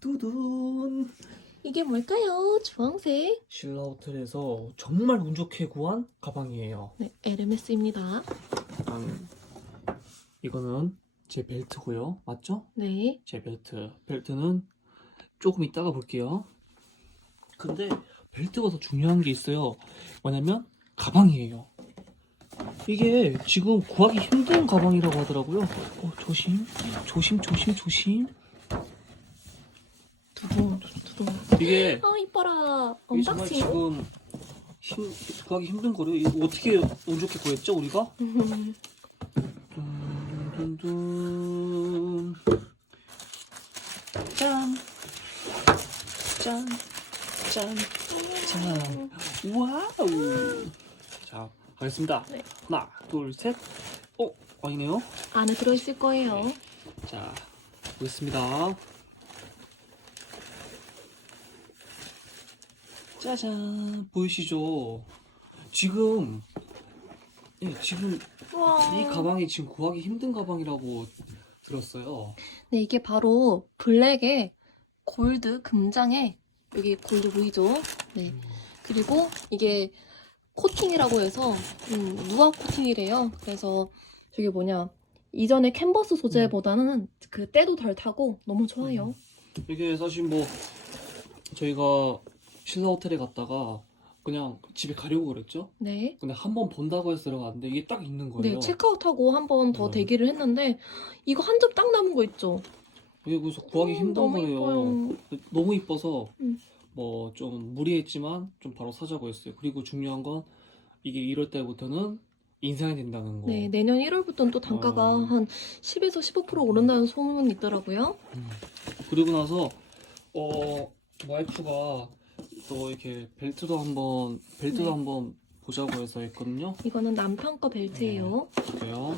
두둔. 이게 뭘까요? 주황색. 신라 호텔에서 정말 운 좋게 구한 가방이에요. 네, 에르메스입니다. 일단 이거는 제 벨트고요. 맞죠? 네. 제 벨트. 벨트는 조금 이따가 볼게요. 근데 벨트가 더 중요한 게 있어요. 뭐냐면 가방이에요. 이게 지금 구하기 힘든 가방이라고 하더라고요. 어, 조심, 조심, 조심, 조심. 두둥, 두둥. 이게 어, 이뻐라. 이게 정말 언박싱. 지금 힘, 구하기 힘든 거래요. 이거 어떻게 운 좋게 구했죠, 우리가? 음, 둔둔둔. 짠. 짠. 짠. 짠. 와우. 자, 가겠습니다. 네. 하나, 둘, 셋. 어, 아니네요. 안에 들어있을 거예요. 자, 보겠습니다. 짜잔. 보이시죠? 지금, 예, 지금 와. 이 가방이 지금 구하기 힘든 가방이라고 들었어요. 네, 이게 바로 블랙에 골드 금장에 여기 골드 보이죠? 네. 그리고 이게 코팅이라고 해서 음, 누아 코팅이래요. 그래서 저게 뭐냐 이전에 캔버스 소재보다는 그 때도 덜 타고 너무 좋아요. 이게 사실 뭐 저희가 신라 호텔에 갔다가 그냥 집에 가려고 그랬죠. 네. 근데 한 번 본다고 해서 들어갔는데 이게 딱 있는 거예요. 네, 체크아웃하고 한 번더 음. 대기를 했는데 이거 한 점 딱 남은 거 있죠? 이게 그래서 구하기 음, 힘든 너무 거예요. 이뻐요. 너무 이뻐서 음. 뭐 좀 무리했지만 좀 바로 사자고 했어요. 그리고 중요한 건 이게 1월 달부터는 인상이 된다는 거. 네, 내년 1월부터는 또 단가가 어. 한 10에서 15% 오른다는 소문이 있더라고요. 음. 그리고 나서 어 와이프가 또 이렇게 벨트도 한번 벨트도 네. 한번 보자고 해서 했거든요. 이거는 남편 거 벨트예요. 볼게요.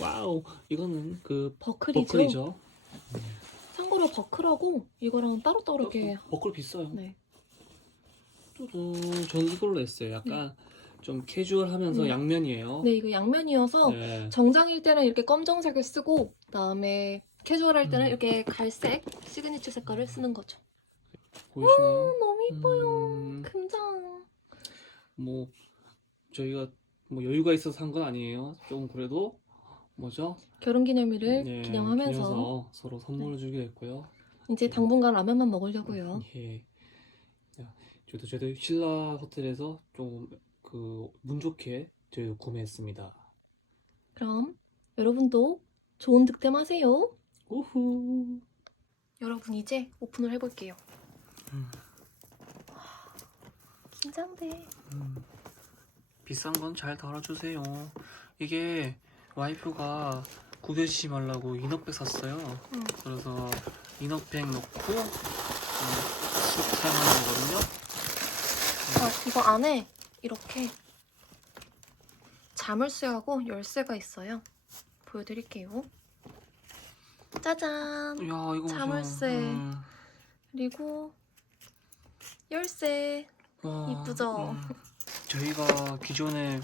와우, 이거는 그 버클이죠. 버클이죠. 참고로 버클하고 이거랑 따로따로 이렇게 버클 비싸요. 네. 뚜둔. 전 이걸로 했어요. 약간 좀 캐주얼하면서 음. 양면이에요. 네, 이거 양면이어서 네. 정장일 때는 이렇게 검정색을 쓰고 그다음에 캐주얼할 때는 음. 이렇게 갈색 시그니처 색깔을 쓰는 거죠. 보이시나요? 너무 이뻐요. 음, 금장. 뭐 저희가 뭐 여유가 있어서 산건 아니에요. 조금 그래도 뭐죠? 결혼기념일을 네, 기념하면서 기념해서 서로 선물을 주기로 했고요. 이제 당분간 라면만 먹으려고요. 예. 자, 저도 저도 신라 호텔에서 좀 그 운 좋게 저희 구매했습니다. 그럼 여러분도 좋은 득템하세요. 우후. 여러분 이제 오픈을 해볼게요. 음, 긴장돼. 음. 비싼 건 잘 달아주세요. 이게 와이프가 구겨지지 말라고 인어백 샀어요. 음. 그래서 인어백 넣고 음, 쓱 사용하는 거거든요. 아, 이거 안에 이렇게 자물쇠하고 열쇠가 있어요. 보여드릴게요. 짜잔. 이야 이거. 자물쇠. 음. 그리고 열쇠. 와, 이쁘죠? 음. 저희가 기존에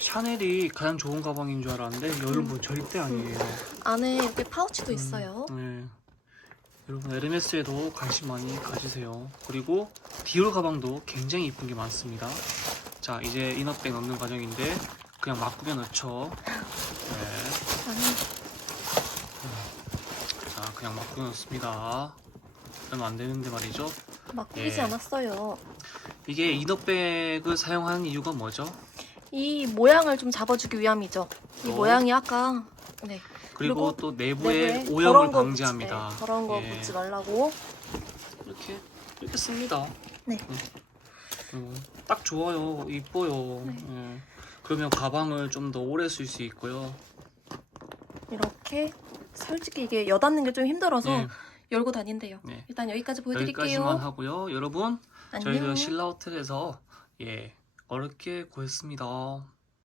샤넬이 가장 좋은 가방인 줄 알았는데 여러분 절대 아니에요. 안에 이렇게 파우치도 있어요. 네. 여러분 에르메스에도 관심 많이 가지세요. 그리고 디올 가방도 굉장히 이쁜 게 많습니다. 자 이제 이너백 넣는 과정인데 그냥 막 꾸며 넣죠. 네. 그냥 막 꾸며 넣습니다. 그러면 안 되는데 말이죠. 막 꾸리지 예. 않았어요. 이게 이너백을 사용하는 이유가 뭐죠? 이 모양을 좀 잡아주기 위함이죠. 이 어. 모양이 아까 네, 그리고, 그리고 또 내부에 내부에 오염을 더러운 거 방지합니다. 묻지, 네, 더러운 거 예. 묻지 말라고. 이렇게 이렇게 씁니다. 네. 음. 음, 딱 좋아요. 이뻐요. 네. 예. 그러면 가방을 좀 더 오래 쓸 수 있고요. 이렇게 솔직히 이게 여닫는 게 좀 힘들어서 예, 열고 다닌대요. 네. 일단 여기까지 보여드릴게요. 여기까지만 하고요. 여러분, 안녕. 저희가 신라 호텔에서 예 어렵게 구했습니다.